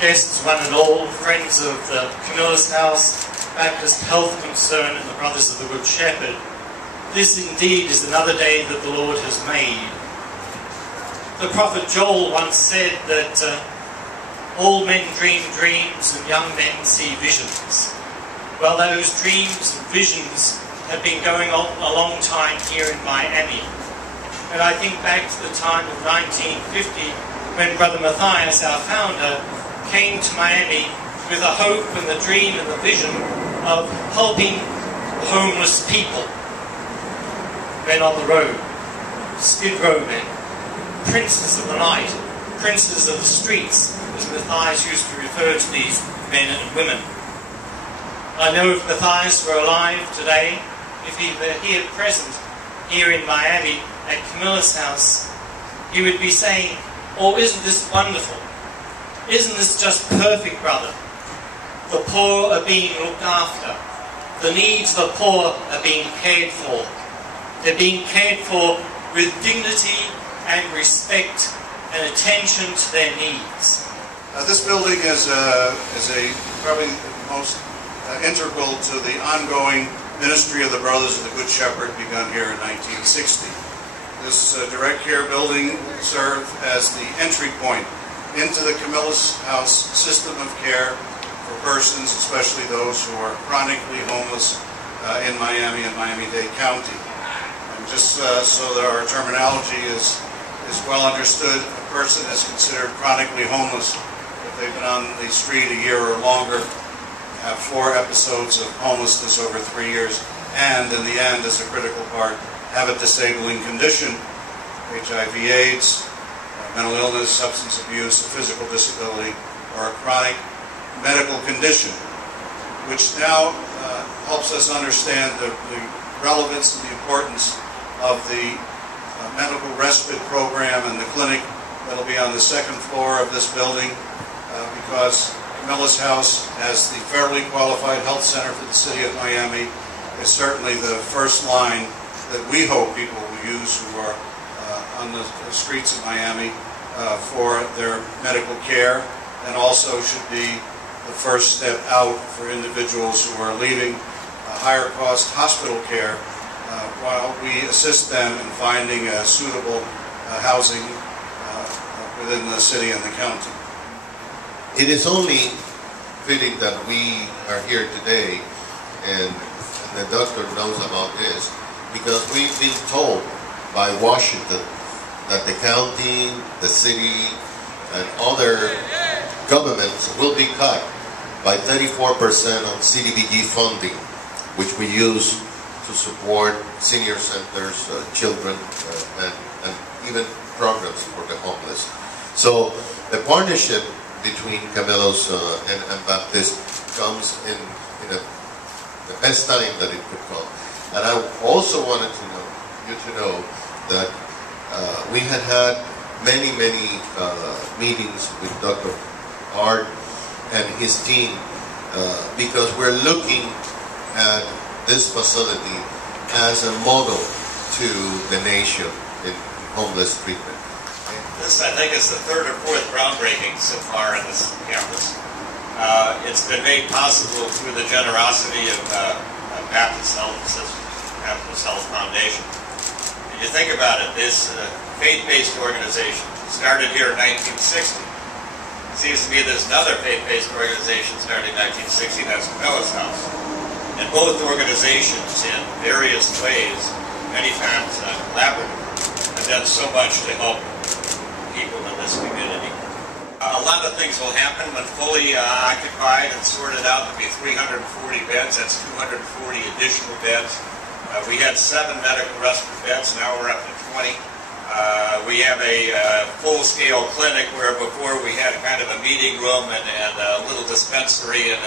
guests one and all, friends of the Camillus House, Baptist Health Concern and the Brothers of the Good Shepherd. This indeed is another day that the Lord has made. The prophet Joel once said that all men dream dreams and young men see visions. Well, those dreams and visions have been going on a long time here in Miami. And I think back to the time of 1950 when Brother Matthias, our founder, came to Miami with a hope and the dream and the vision of helping homeless people. Men on the road, skid row men, princes of the night, princes of the streets, as Matthias used to refer to these men and women. I know if Matthias were alive today, if he were here present, here in Miami, at Camillus House, he would be saying, "Oh, isn't this wonderful? Isn't this just perfect, brother? The poor are being looked after. The needs of the poor are being cared for. They're being cared for with dignity and respect and attention to their needs." This building is probably most integral to the ongoing ministry of the Brothers of the Good Shepherd begun here in 1960. This direct care building served as the entry point into the Camillus House system of care for persons, especially those who are chronically homeless in Miami and Miami-Dade County. And just so that our terminology is well understood, a person is considered chronically homeless if they've been on the street a year or longer, have 4 episodes of homelessness over 3 years, and in the end, as a critical part, have a disabling condition, HIV/AIDS, mental illness, substance abuse, a physical disability, or a chronic medical condition, which now helps us understand the relevance and the importance of the medical respite program and the clinic that will be on the 2nd floor of this building, because Camillus House, as the federally qualified health center for the city of Miami, is certainly the first line that we hope people will use who are on the streets of Miami for their medical care, and also should be the first step out for individuals who are leaving higher cost hospital care while we assist them in finding suitable housing within the city and the county. It is only fitting that we are here today, and the doctor knows about this, because we've been told by Washington that the county, the city, and other governments will be cut by 34% on CDBG funding, which we use to support senior centers, children, and even programs for the homeless. So the partnership between Camillus and Baptist comes in the best time that it could come. And I also wanted you to know that we had many meetings with Dr. Hart and his team because we're looking at this facility as a model to the nation in homeless treatment. This, I think, is the 3rd or 4th groundbreaking so far in this campus. It's been made possible through the generosity of Baptist Health System, Baptist Health Foundation. If you think about it, this faith-based organization started here in 1960. It seems to me there's another faith-based organization started in 1960, that's Camillus House. And both organizations, in various ways, many times collaborative, have done so much to help people in this community. A lot of things will happen when fully occupied and sorted out. There'll be 340 beds. That's 240 additional beds. We had 7 medical respite beds. Now we're up to 20. We have a full-scale clinic where before we had kind of a meeting room and a little dispensary and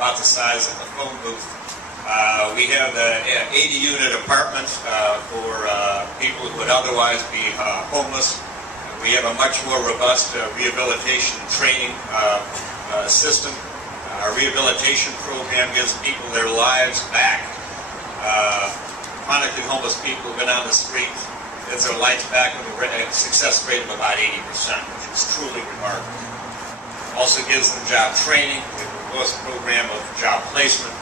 about the size of a phone booth. We have the 80-unit apartment for people who would otherwise be homeless. We have a much more robust rehabilitation training system. Our rehabilitation program gives people their lives back. Chronically homeless people who've been on the street, gets their lives back with a success rate of about 80%, which is truly remarkable. Also gives them job training. We have a robust program of job placement.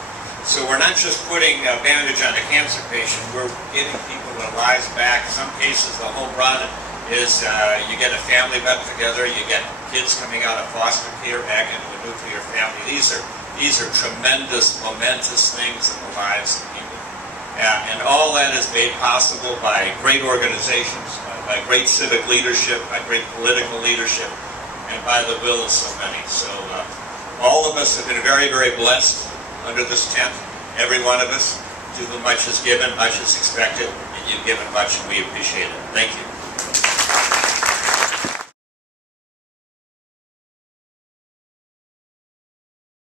So we're not just putting a bandage on a cancer patient, we're getting people their lives back. In some cases, the home run is you get a family back together, you get kids coming out of foster care back into a nuclear family. These are tremendous, momentous things in the lives of people. And all that is made possible by great organizations, by great civic leadership, by great political leadership, and by the will of so many. So all of us have been very, very blessed under this tent. Every one of us, to whom much is given, much is expected, and you've given much, and we appreciate it. Thank you.